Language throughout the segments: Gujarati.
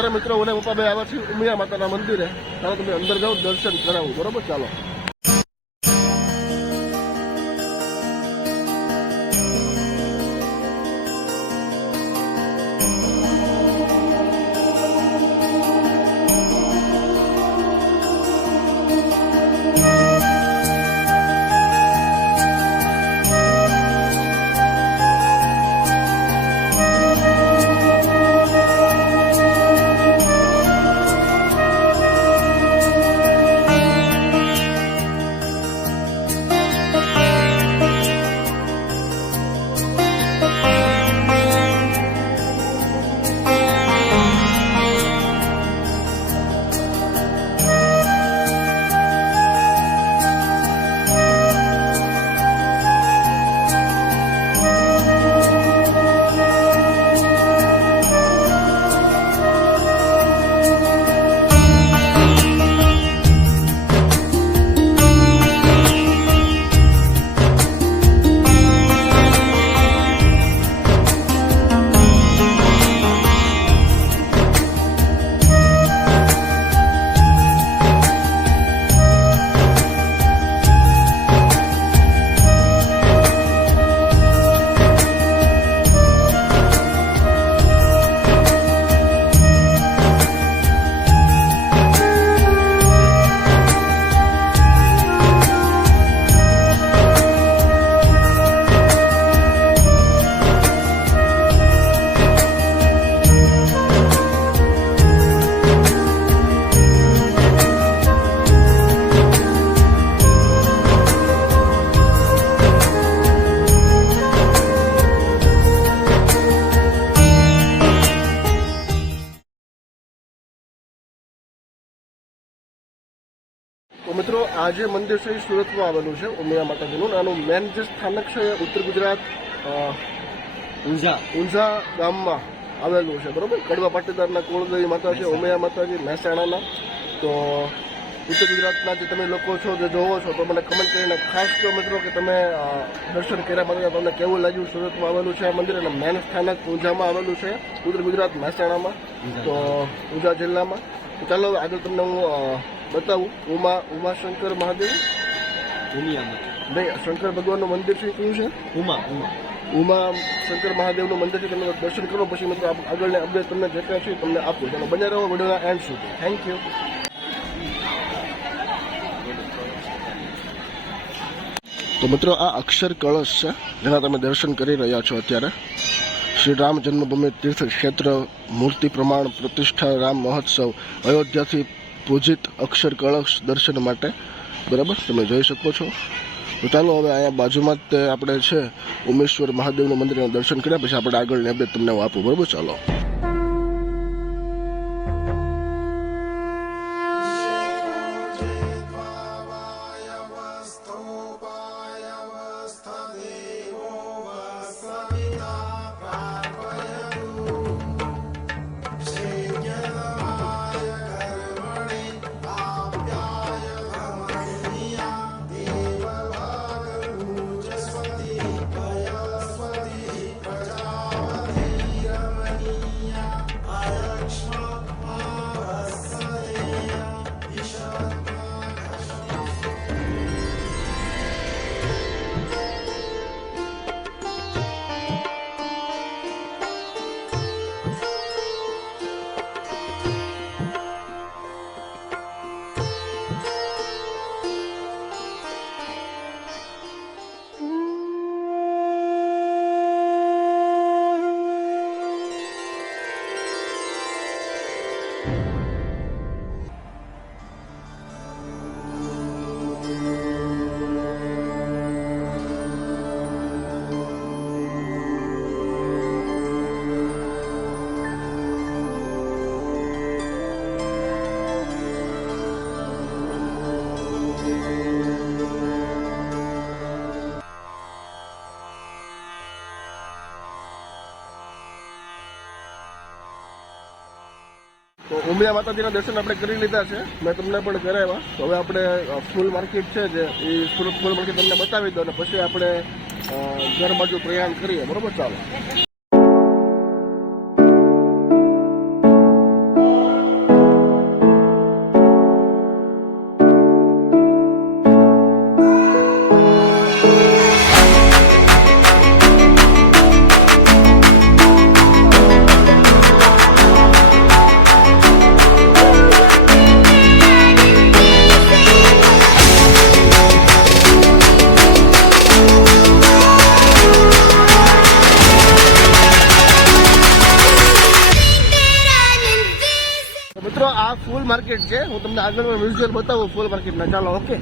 અત્યારે મિત્રો મને પપ્પા ભાઈ આવ્યા છે ઉમિયા માતાના મંદિરે. ચાલો તમે અંદર જાઓ, દર્શન કરાવું. બરોબર, ચાલો. તો મિત્રો આ જે મંદિર છે એ સુરતમાં આવેલું છે ઉમિયા માતાજીનું. આનું મેન જે સ્થાનક છે એ ઉત્તર ગુજરાત ઊંઝા ગામમાં આવેલું છે. બરોબર, કડવા પાટીદારના કુળદેવી માતા છે ઉમિયા માતાજી મહેસાણાના. તો ઉત્તર ગુજરાતના જે તમે લોકો છો, જે જોવો છો, તો મને કમેન્ટ કરીને ખાસ કહો મિત્રો કે તમે દર્શન કર્યા માટે તમને કેવું લાગ્યું. સુરતમાં આવેલું છે આ મંદિર અને મેન સ્થાનક ઊંઝામાં આવેલું છે, ઉત્તર ગુજરાત મહેસાણામાં, તો ઊંઝા જિલ્લામાં. તો ચાલો આગળ તમને હું બતાવું. ઉમાશંકર મહાદેવ, નહીં, શંકર ભગવાનનું મંદિર છે. કયું છે? ઉમા શંકર મહાદેવનું મંદિર છે. તમે દર્શન કરો, પછી મિત્રો આગળની અપડેટ તમને જે કાંઈ છે તમને આપું. ચાલો બન્યા રહો વિડીયોના એન્ડ સુધી. Thank you. તો મિત્રો આ અક્ષર કળશ છે જેના તમે દર્શન કરી રહ્યા છો અત્યારે. શ્રી રામ જન્મભૂમિ તીર્થ ક્ષેત્ર મૂર્તિ પ્રમાણ પ્રતિષ્ઠા રામ મહોત્સવ અયોધ્યાથી પૂજિત અક્ષર કળશ દર્શન માટે. બરાબર, તમે જોઈ શકો છો. તો ચાલો હવે અહીંયા બાજુમાં જ તે આપણે છે ઉમેશ્વર મહાદેવનું મંદિરના દર્શન કર્યા પછી આપણે આગળની અપડેટ તમને હું આપું. બરાબર, ચાલો. તો ઉમિયા માતાજીના દર્શન આપણે કરી લીધા છે, મેં તમને પણ કરાવ્યા. તો હવે આપણે ફૂલ માર્કેટ છે જે એ સુરત ફૂલ માર્કેટ તમને બતાવી દો અને પછી આપણે ઘર બાજુ પ્રયાણ કરીએ. બરોબર, ચાલો. માર્કેટ છે. હું તમને આગળ વિઝ્યુઅલ બતાવું ફૂલ માર્કેટના. ચાલો ઓકે.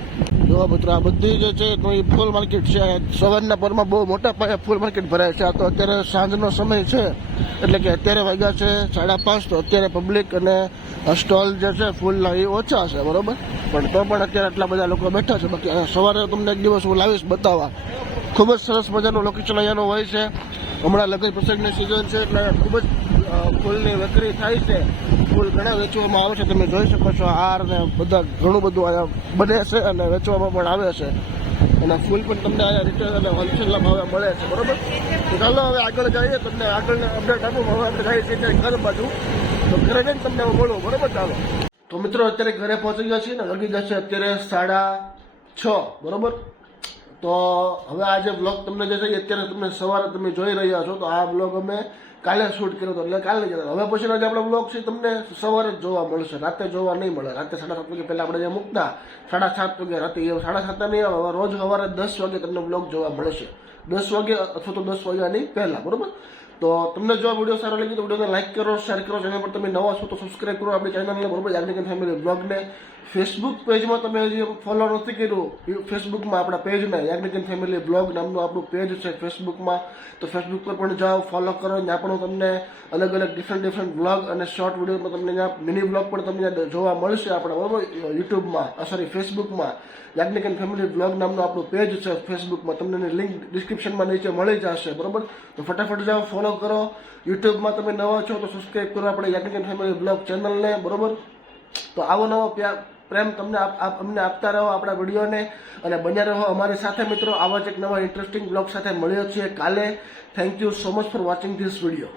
જો મિત્રો આ બધી જે છે તો એ ફૂલ માર્કેટ છે. સવારના પરમાં બહુ મોટા પાયે ફૂલ માર્કેટ ભરાય છે. આ તો અત્યારે સાંજનો સમય છે, એટલે કે અત્યારે વાગ્યા છે 5:30. તો અત્યારે પબ્લિક અને સ્ટોલ જે છે ફૂલના એ ઓછા છે, બરોબર. પણ તો પણ અત્યારે આટલા બધા લોકો બેઠા છે. બાકી સવારે તમને એક દિવસ હું લાવીશ બતાવવા. ખૂબ જ સરસ મજાનું લોકેશન અહીંયાનું હોય છે. હમણાં લગ્ન પ્રસંગની સિઝન છે એટલે ખૂબ જ ફૂલની વિક્રી થાય છે. ફૂલ ઘણા વેચવામાં આવે છે. તમે જોઈ શકો છો હાર ને બધા ઘણું બધું અહીંયા બને છે અને વેચવામાં પણ આવે છે. અને ફૂલ પણ તમને અહીંયા રિટેલ અને હોલસેલના ભાવે મળે છે, બરોબર. તો ચાલો હવે આગળ જઈએ. તમને આગળ અપડેટ આપું. હવે આપણે જઈએ છીએ ઘર બાજુ. તો ઘરે જઈને તમને હું મળું, બરોબર. ચાલો. તો મિત્રો અત્યારે ઘરે પહોંચી ગયા છીએ ને વાગી જશે અત્યારે 6:30, બરોબર. તો હવે આ જે બ્લોગ તમને જે છે અત્યારે તમને સવારે તમે જોઈ રહ્યા છો, તો આ બ્લોગ અમે કાલે શૂટ કર્યો હતો, એટલે કાલે જતા. હવે પછીનો જે આપણો બ્લોગ છે તમને સવારે જ જોવા મળશે, રાતે જોવા નહીં મળે. રાતે 7:30 વાગે પહેલા આપણે જે મૂકતા 7:30 વાગે રાતે, એ 7:30 નહીં આવે. રોજ સવારે 10 વાગે તમને બ્લોગ જોવા મળશે. 10 વાગે અથવા તો 10 વાગ્યાની પહેલા, બરોબર. તો તમને જો આ વિડીયો સારો લાગે તો વિડીયોને લાઈક કરો, શેર કરો. ચેનલ પર તમે નવા છો તો સબસ્ક્રાઈબ કરો આપણી ચેનલને, બરોબર. યાજ્ઞિક ફેમિલી બ્લોગને ફેસબુક પેજમાં તમે હજી ફોલો નથી કર્યું, ફેસબુકમાં આપણા પેજને યાજ્ઞિક ફેમિલી બ્લોગ નામનું આપણું પેજ છે ફેસબુકમાં. તો ફેસબુક પર પણ જાઓ, ફોલો કરો. ત્યાં પણ તમને અલગ અલગ ડિફરન્ટ બ્લોગ અને શોર્ટ વિડીયોમાં તમને ત્યાં મિની બ્લોગ પણ તમને જોવા મળશે આપણા, બરોબર. યુટ્યુબમાં ફેસબુકમાં યાજ્ઞિક ફેમિલી બ્લોગ નામનું આપણું પેજ છે ફેસબુકમાં. તમને લિંક ડિસ્ક્રિપ્શનમાં નીચે મળી જશે, બરોબર. તો ફટાફટ જાઓ, ફોલો કરો. યુટ્યુબમાં તમે નવા છો તો સબસ્ક્રાઈબ કરો આપણે યાજ્ઞિક ફેમિલી બ્લોગ ચેનલને, બરોબર. તો આવો નવો પ્રેમ તમને અમને આપતા રહો આપણા વિડીયોને, અને બન્યા રહો અમારી સાથે મિત્રો. આવા જ એક નવા ઇન્ટરેસ્ટિંગ બ્લોગ સાથે મળ્યો છીએ કાલે. Thank you so much for watching this video.